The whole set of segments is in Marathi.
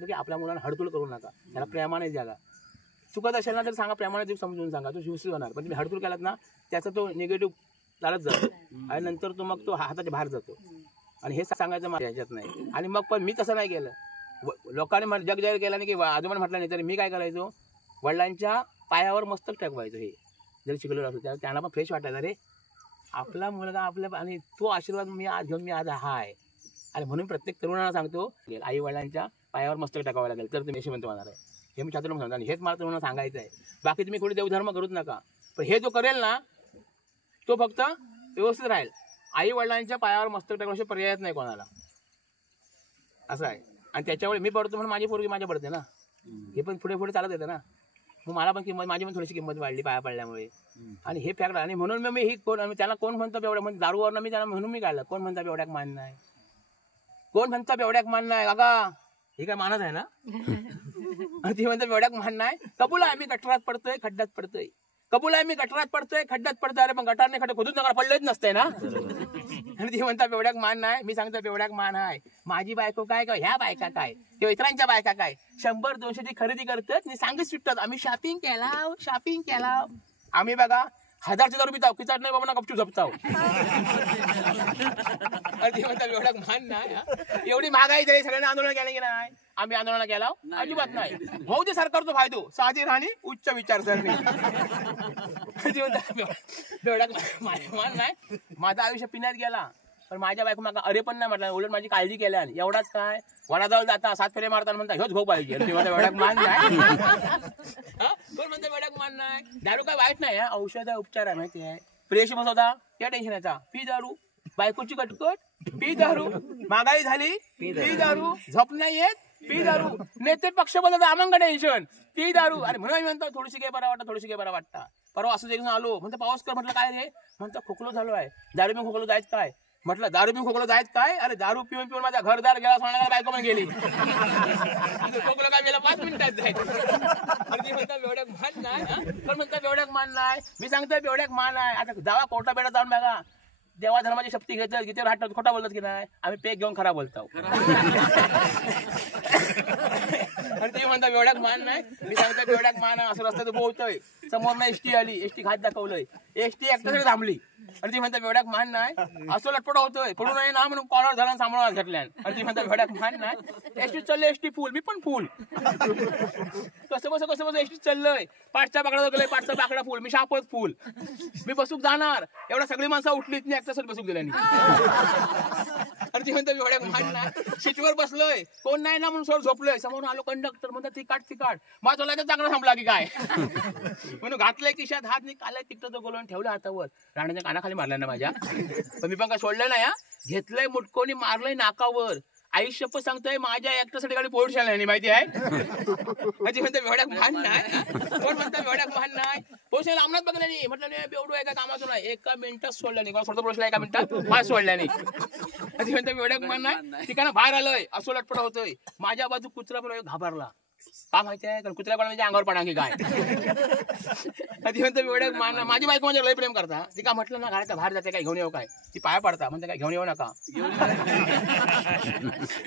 सांगतो की आपल्या मुलांना हडतूल करू नका, त्याला प्रेमाने जागा. चुकत असेल ना तर सांगा, प्रेमाने समजून सांगा, तो शिवसी होणार. पण तुम्ही हडतूल केलात ना त्याचा तो निगेटिव्ह चालत जातो आणि नंतर तो मग तो हाताच्या बाहेर जातो. आणि हे सांगायचं मला याच्यात नाही. आणि मग पण मी तसं नाही केलं. लोकांनी जग जाहीर केला नाही की आजोबाने म्हटलं नाही, तरी मी काय करायचो, वडिलांच्या पायावर मस्तक ठेवायचो. हे जर शिकलेलो असतो त्यावेळेस त्यांना पण फ्रेश वाटायचं, अरे आपला मुलगा आपल्या, आणि तो आशीर्वाद मी आज घेऊन मी आज हा आहे. आणि म्हणून प्रत्येक तरुणाला सांगतो, आई वडिलांच्या पायावर मस्तक टाकावं लागेल तर तुम्ही यशवंत होणार आहे. हे मी छात्र सांगतो आणि हेच मला तरुणांना सांगायचं आहे. बाकी तुम्ही कोणी देवधर्म करूच नका, पण हे जो करेल ना तो फक्त व्यवस्थित राहील. आई वडिलांच्या पायावर मस्तक टाकण्याशिवाय पर्यायच नाही कोणाला, असं आहे. आणि त्याच्यामुळे मी पडतो म्हणून माझी पोरगी माझ्या पडते ना, हे पण पुढे पुढे चालत येतं ना. मग मला पण किंमत, माझी पण थोडीशी किंमत वाढली पाया पडल्यामुळे. आणि हे फॅक्ट. आणि म्हणून मी ही कोण, त्याला कोण म्हणतं बेवड्या, म्हणजे दारूवरनं मी त्याला म्हणून मी काढलं, कोण म्हणता बेवड्याक मान नाही, कोण म्हणता बेवड्याक मान नाही. काका हे काय मानत आहे ना. आणि ती म्हणतात बेवड्याक मान नाही. कबूल आहे मी गटरात पडतोय, खड्ड्यात पडतोय, कबूल आहे मी गटरात पडतोय, खड्ड्यात पडतोय. अरे पण गटारने खड्डे खोदून नका, पडलेच नसते ना. आणि ती म्हणतात बेवड्याक मान नाही. मी सांगतो बेवड्याक मान आहे. माझी बायको काय, ह्या बायका काय, किंवा इतरांच्या बायका काय 100-200 ची खरेदी करतात आणि सांगत सुटतात आम्ही शॉपिंग केला. आम्ही बघा 1000ची दारू पिताव, किचाट नाही बाबा ना, गपचूप झपताव. ती म्हणतात बेवड्याक मान नाही. एवढी महागाई झाली, सगळ्यांनी आंदोलन केलं की नाही. आम्ही आंदोलन केला अजिबात नाही. भाऊ ते सरकारचा फायदो, साधी राहणी उच्च विचारसरणी. बेवड्याक मान नाही. माझं आयुष्य पिण्यात गेला, पण माझ्या बायको मला अरे पण नाही म्हटलं, उलट माझी काळजी केल्या. एवढाच काय, वडाजवळ जाता 7 फेरे मारताना म्हणता ह्योच भाऊ पाहिजे. बेवड्याक मान नाही. कोण म्हणतो बेवड्याक मान नाही. दारू काय वाईट नाही, औषध उपचार आहे माहिती आहे. प्रेयशी बसवता या टेन्शनाचा, पी दारू. बायकोची कटकट, पी दारू. महागाई झाली, पी दारू. झोप नाही येत, पी दारू. नेते पक्ष बदलता, आम्हाला टेन्शन, पी दारू. अरे म्हणून म्हणतो थोडीशी काय बरा वाटतं, थोडीशी काय बरा वाटतं. परवा असं देखील आलो, म्हणतो पाऊस कर. म्हटलं काय रे, म्हणतो खोकलो झालो आहे. दारू पिऊन खोकलो जायचं काय. म्हटलं दारू पिऊन खोकलो जायचं काय. अरे दारू पिऊन पिऊन माझा घरदार गेला, सोडण्याला बायको पण गेली. खोकलो काय गेला 5 मिनिटात जायचं. अरे ती म्हणतात बेवड्याक मान नाही. पण म्हणतात बेवड्याक मान नाही. मी सांगतोय बेवड्याक मान आहे. आता जावा कोर्टा बेडा जाऊन बघा, देवा धर्माची शक्ती घेतात, गीतेवर हात खोटा बोलतात की नाही. आम्ही पेक घेऊन खरा बोलतो. आणि ते म्हणतात बेवड्याक मान नाही. मी सांगतोय बेवड्याक मान. असं रस्त्यात बोलतोय, समोर ना एसटी आली, एसटी खात दाखवलंय, एसटी एकट्यासाठी थांबली. आणि ती म्हणतात बेवड्याक मान नाही. असं लटपट होतोय, पडू नये ना म्हणून कॉलर धरून सांभाळून घेतल्या. आणि ती म्हणतात बेवड्याक मान नाही. एसटी चालले, एसटी फुल, मी पण फुल. कसं बस एसटी चाललंय, पाठचा बाकडा गेलोय, पाठचा बाकडा फुल, मी शापच फुल. मी बसूक जाणार, एवढा सगळी माणसं उठलीत नाही, एकट्यासाठी बसूक दिल्यानी. आणि ती म्हणतात बेवड्याक मान नाही. सीटवर बसलोय, कोण नाही ना म्हणून सोड झोपलोय. समोरून आलो कंडक्टर, म्हणतात ती काढ. माझा चला चांगला थांबला की काय. म्हणून घातलंय खिशात हात, नाही कालय तिकट तो गोलून ठेवलं हातावर. राणाच्या कानाखाली मारल्या ना माझ्या, पण मी पण काय सोडलं नाही. घेतलंय मुटकोनी, मारलंय नाकावर. आयुष्य पण सांगतोय माझ्या एकट्यासाठी गाडी पोट शाळा माहिती आहे. माझी म्हणते बेवड्याक मान नाही. कोण म्हणतं बेवड्याक मान नाही. पोशाला आमनाच बघलं नाही. म्हटलं नाही बेवडू एका कामाचं नाही, 1 मिनिटात सोडलं नाही. सोडतो पोषला 1 मिनिटात पाच सोडल्या नाही. माझी म्हणते बेवड्याक मान नाही. ठिकाणं बाहेर आलोय, असं लटपट होतोय. माझ्या बाजू कुत्रा पण घाबरला. का माहिती आहे, कारण कुत्र्या म्हणजे अंगावर पडा की काय. ती म्हणते बेवड्याक मान. माझी बायको माझ्या लय प्रेम करता. ती का म्हटलं ना घराच्या बाहेर जाते काय घेऊन येऊ काय, ती पाया पडता, म्हणते काय घेऊन येऊ नका.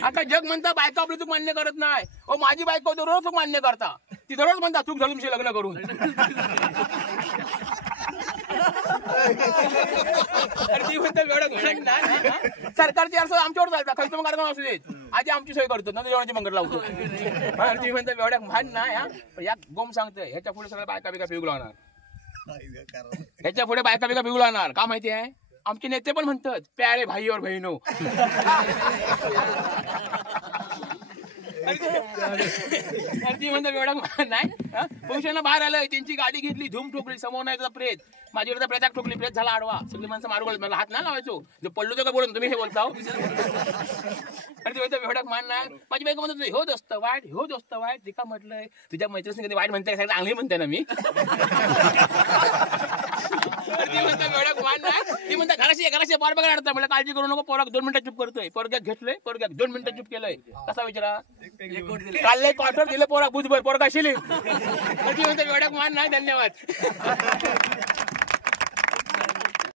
आता जग म्हणता बायको आपली चूक मान्य करत नाही. ओ माझी बायको दररोज चूक मान्य करता. ती दररोज म्हणता चूक झाली तुमची लग्न करून. ती म्हणते बेवड्याक नाही. सरकारची असं आमच्यावर चालतात, खर्च मग कार्यक्रम असू देत, आधी आमची सोय करतो, नंतर जेवणाची मंगळ लावतो. ती म्हणते बेवड्याक मान नाही. या गोम सांगतोय ह्याच्या पुढे सगळ्या बायका बिका पिऊ लावणार. ह्याच्या पुढे बायका बिका पिऊ लावणार. का माहिती आहे, आमचे नेते पण म्हणतात प्यारे भाई और बहिणो. ती म्हणते बेवड्याक मान नाही. पोषणला बाहेर आलंय, त्यांची गाडी घेतली, धूम ठोकली, समोर नाही त्याचा प्रेत. माझ्याकडे प्रेताक ठोकली, प्रेत झाला आडवा. सगळी माणसं मारू लागली, मला हात नाही लावायचो. जो पडलो तो का बोलून तुम्ही हे बोलताव. आणि ती म्हणते बेवड्याक मान नाही. माझी बायको म्हणतो हो दोस्त वाईट, हो दोस्त वाईट. ती का म्हटलंय, तुझ्या मैत्रिणी कधी वाईट म्हणते, चांगली म्हणते ना मी. ती म्हणते बेवड्याक मान नाही. ती म्हणते घराशी पार बघा अडतं. मला काळजी करू नको, पोराक 2 मिनिटं चुप करतोय. पोरग्यात घेतलंय, पोरग्यात 2 मिनिटं चुप केलंय. कसा विचारा, काल क्वार्टर दिले पोरा बुधभर, पोरगा शिली. ती म्हणते बेवड्याक मान नाही. धन्यवाद.